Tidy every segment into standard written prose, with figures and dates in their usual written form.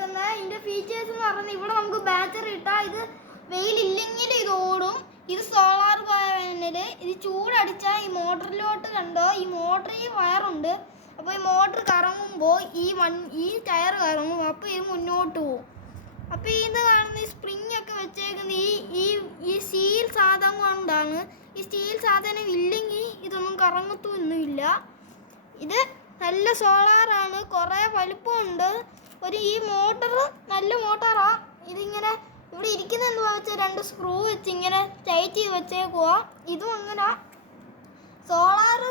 വെച്ചേക്കുന്നത്. ഇതിന്റെ ഫീച്ചേഴ്സ് എന്ന് പറഞ്ഞാൽ ഇവിടെ നമുക്ക് ബാറ്ററി ഇട്ടാൽ ഇത് വെയിലില്ലെങ്കിൽ ഇത് ഓടും. ഇത് സോളാർ പാനല്. ഇത് ചൂടടിച്ചാൽ ഈ മോട്ടറിലോട്ട് കണ്ടോ, ഈ മോട്ടറിൽ വയറുണ്ട്. അപ്പോൾ ഈ മോട്ടർ കറങ്ങുമ്പോൾ ഈ ടയർ കറങ്ങും. അപ്പോൾ ഇത് മുന്നോട്ട് പോകും. അപ്പോൾ ഇത് കാണുന്ന ഈ സ്പ്രിങ് ഒക്കെ വെച്ചേക്കുന്ന ഈ സ്റ്റീൽ സാധനം കൊണ്ടാണ്. ഈ സ്റ്റീൽ സാധനം ഇല്ലെങ്കിൽ ഇതൊന്നും കറങ്ങത്തൊന്നുമില്ല. ഇത് നല്ല സോളാറാണ്, കുറേ വലുപ്പമുണ്ട്. ഈ മോട്ടർ നല്ല മോട്ടറാണ്. ഇതിങ്ങനെ ഇവിടെ ഇരിക്കുന്ന എന്താ വെച്ചാൽ 2 സ്ക്രൂ വെച്ച് ഇങ്ങനെ ടൈറ്റ് ചെയ്ത് വെച്ചേക്കുക. ഇതും അങ്ങനെ സോളാർ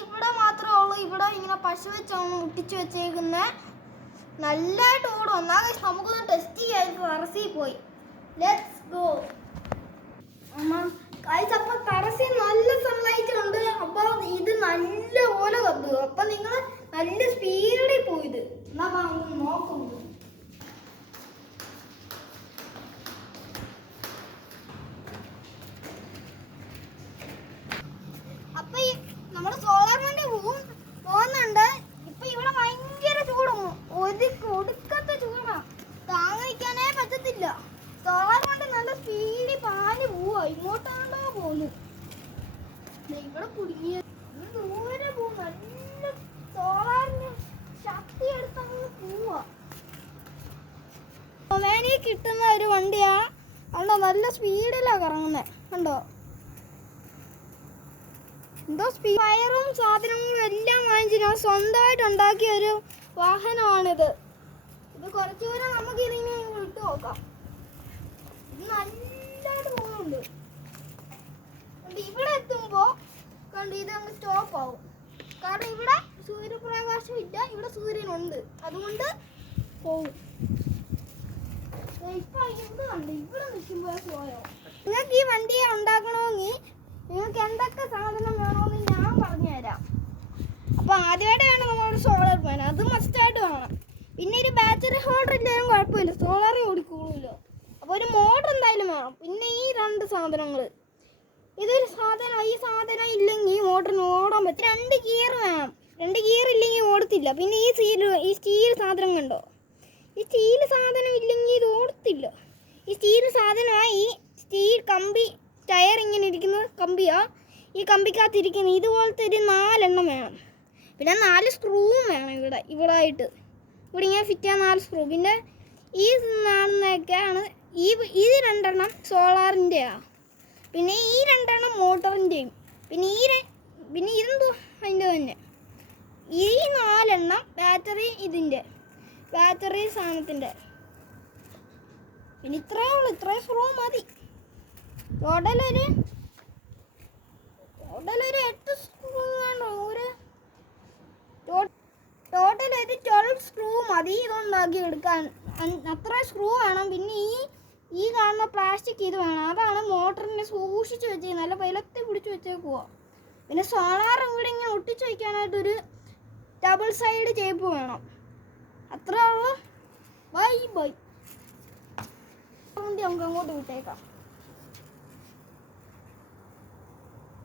ഇവിടെ മാത്രമേ ഉള്ളൂ. ഇവിടെ ഇങ്ങനെ പശു വെച്ചാണ് മുട്ടിച്ച് വെച്ചേക്കുന്നത്. നല്ലതായിട്ട് ഓടും. എന്നാൽ നമുക്കൊന്ന് ടെസ്റ്റ് ചെയ്യാൻ ടെറസിൽ പോയി. Let's go. അപ്പോൾ ടെറസിൽ നല്ല സൺലൈറ്റ് ഉണ്ട്. അപ്പോൾ ഇത് നല്ല പോലെ കത്തുക. അപ്പം നിങ്ങൾ നല്ല സ്പീഡിൽ പോയത് എന്നാൽ നോക്കുന്നത്. അപ്പൊ നമ്മുടെ സോളാർ വണ്ടി പോകുന്നുണ്ട്. ഇപ്പൊ ഇവിടെ ഭയങ്കര ചൂടും, ഒടുക്കത്തെ ചൂടാ, താങ്ങിക്കാനേ പറ്റത്തില്ല. സോളാർ വണ്ടി നല്ല സ്പീഡിൽ പാഞ്ഞ് പോവാ. ഇങ്ങോട്ടാണ്ടോ പോന്നു. ഇവിടെ കുടുങ്ങിയ ദൂരെ പോകും. നല്ല സോളാറിന് ശക്തി എടുത്തങ്ങ് പോവാ. വേനയിൽ കിട്ടുന്ന ഒരു വണ്ടിയാ. കണ്ടോ, നല്ല സ്പീഡിലാണ് കറങ്ങുന്നത്. കണ്ടോ, എന്തോ വയറും സാധനങ്ങളും എല്ലാം വാങ്ങിച്ച് ഞാൻ സ്വന്തമായിട്ട് ഉണ്ടാക്കിയ ഒരു വാഹനമാണിത്. ഇത് കുറച്ചു ദൂരം നമുക്ക് ഇതിനെ വിട്ടു നോക്കാം. ഇത് നല്ലതായിട്ട് പോകുന്നുണ്ട്. ഇവിടെ എത്തുമ്പോൾ കണ്ട് ഇത് അങ്ങ് സ്റ്റോപ്പ് ആവും. കാരണം ഇവിടെ സൂര്യപ്രകാശം ഇല്ല, ഇവിടെ സൂര്യനുണ്ട്, അതുകൊണ്ട് പോവും. ഇപ്പൊ ഇത് കണ്ട് ഇവിടെ നിൽക്കുമ്പോൾ പോയോ. നിങ്ങൾക്ക് ഈ വണ്ടിയെ ഉണ്ടാക്കണമെങ്കിൽ നിങ്ങൾക്ക് എന്തൊക്കെ സാധനം വേണമെന്ന് ഞാൻ പറഞ്ഞുതരാം. അപ്പോൾ ആദ്യമായിട്ട് വേണം നമ്മളൊരു സോളാർ പാൻ, അത് മസ്റ്റായിട്ട് വേണം. പിന്നെ ഒരു ബാറ്ററി ഹോൾഡർ ഇല്ലാലും കുഴപ്പമില്ല, സോളാർ ഓടിക്കോളൂല്ലോ. അപ്പോൾ ഒരു മോട്ടർ എന്തായാലും വേണം. പിന്നെ ഈ 2 സാധനങ്ങൾ, ഇതൊരു സാധനം, ഈ സാധനം ഇല്ലെങ്കിൽ മോട്ടറിന് ഓടാൻ പറ്റും. 2 ഗിയർ വേണം. 2 ഗിയർ ഇല്ലെങ്കിൽ ഓടത്തില്ല. പിന്നെ ഈ സ്റ്റീൽ സാധനം കണ്ടോ, ഈ സ്റ്റീൽ സാധനം ഇല്ലെങ്കിൽ ഇത് ഓടത്തില്ല. ഈ സ്റ്റീൽ സാധനമാണ് ഈ സ്റ്റീൽ കമ്പി. ടയർ ഇങ്ങനെ ഇരിക്കുന്ന കമ്പിയാ. ഈ കമ്പിക്കകത്തിരിക്കുന്ന ഇതുപോലത്തെ ഒരു 4 എണ്ണം വേണം. പിന്നെ 4 സ്ക്രൂവും വേണം. ഇവിടെ ആയിട്ട് ഇവിടെ ഇങ്ങനെ ഫിറ്റ് ചെയ്യാൻ 4 സ്ക്രൂ. പിന്നെ ഈ കാണുന്നതൊക്കെയാണ് ഈ 2 എണ്ണം സോളാറിൻ്റെയാണ്. പിന്നെ ഈ 2 എണ്ണം മോട്ടറിൻ്റെയും. പിന്നെ ഇതെന്തോ അതിൻ്റെ തന്നെ. ഈ 4 എണ്ണം ബാറ്ററി, ബാറ്ററി സാധനത്തിൻ്റെ. പിന്നെ ഇത്രയും സ്ക്രൂ മതി. ടോട്ടലൊരു 8 സ്ക്രൂ വേണോ? ടോട്ടൽ ഒരു 12 സ്ക്രൂ മതി ഇതുണ്ടാക്കി എടുക്കാൻ. അത്ര സ്ക്രൂ വേണം. പിന്നെ ഈ കാണുന്ന പ്ലാസ്റ്റിക് ഇത് വേണം. അതാണ് മോട്ടറിനെ സൂക്ഷിച്ച് വെച്ച് നല്ല വെയിലത്ത് പിടിച്ച് വെച്ചേക്കുക. പിന്നെ സോളാർ ഇവിടെ ഇങ്ങനെ ഒട്ടിച്ച് വയ്ക്കാനായിട്ടൊരു ഡബിൾ സൈഡ് ടേപ്പ് വേണം. അത്രേ ഉള്ളൂ. ബൈ നമുക്ക് അങ്ങോട്ട് വിട്ടേക്കാം.